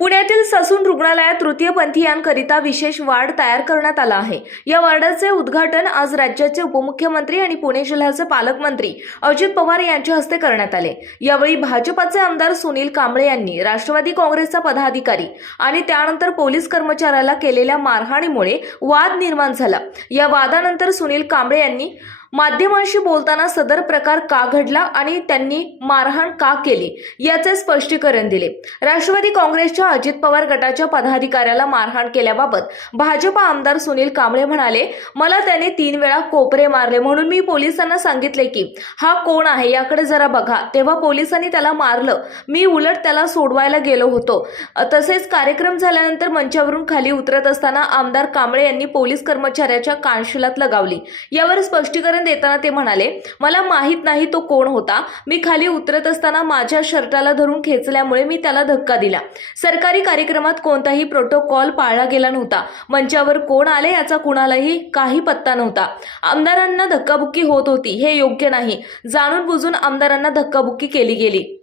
पुण्यातील ससून रुग्णालयात तृतीयपंथीयांकरिता विशेष वार्ड तयार करण्यात आला आहे. या वार्डाचे उद्घाटन आज राज्याचे उपमुख्यमंत्री आणि पुणे जिल्ह्याचे पालकमंत्री अजित पवार यांच्या हस्ते करण्यात आले. यावेळी भाजपाचे आमदार सुनील कांबळे यांनी राष्ट्रवादी काँग्रेसचा पदाधिकारी आणि त्यानंतर पोलीस कर्मचाऱ्याला केलेल्या मारहाणीमुळे वाद निर्माण झाला. या वादानंतर सुनील कांबळे यांनी माध्यमांशी बोलताना सदर प्रकार का घडला आणि त्यांनी मारहाण का केली याचे स्पष्टीकरण दिले. राष्ट्रवादी काँग्रेसच्या अजित पवार गटाच्या पदाधिकाऱ्याला मारहाण केल्याबाबत भाजपा आमदार सुनील कांबळे म्हणाले मला त्याने तीन वेळा कोपरे मारले म्हणून मी पोलिसांना सांगितले की हा कोण आहे याकडे जरा बघा. तेव्हा पोलिसांनी त्याला मारलं. मी उलट त्याला सोडवायला गेलो होतो. तसेच कार्यक्रम झाल्यानंतर मंचावरून खाली उतरत असताना आमदार कांबळे यांनी पोलीस कर्मचाऱ्याच्या कानशिलात लगावली. यावर स्पष्टीकरण देताना ते म्हणाले मला माहीत नाही तो कोण होता. मी खाली उतरत असताना माझ्या शर्टाला धरून खेचल्यामुळे मी त्याला धक्का दिला. सरकारी कार्यक्रमात कोणताही प्रोटोकॉल पाळला गेला नव्हता. मंचावर कोण आले याचा कुणालाही काही पत्ता नव्हता. आमदारांना धक्काबुक्की होत होती हे योग्य नाही. जाणून बुजून आमदारांना धक्काबुक्की केली गेली.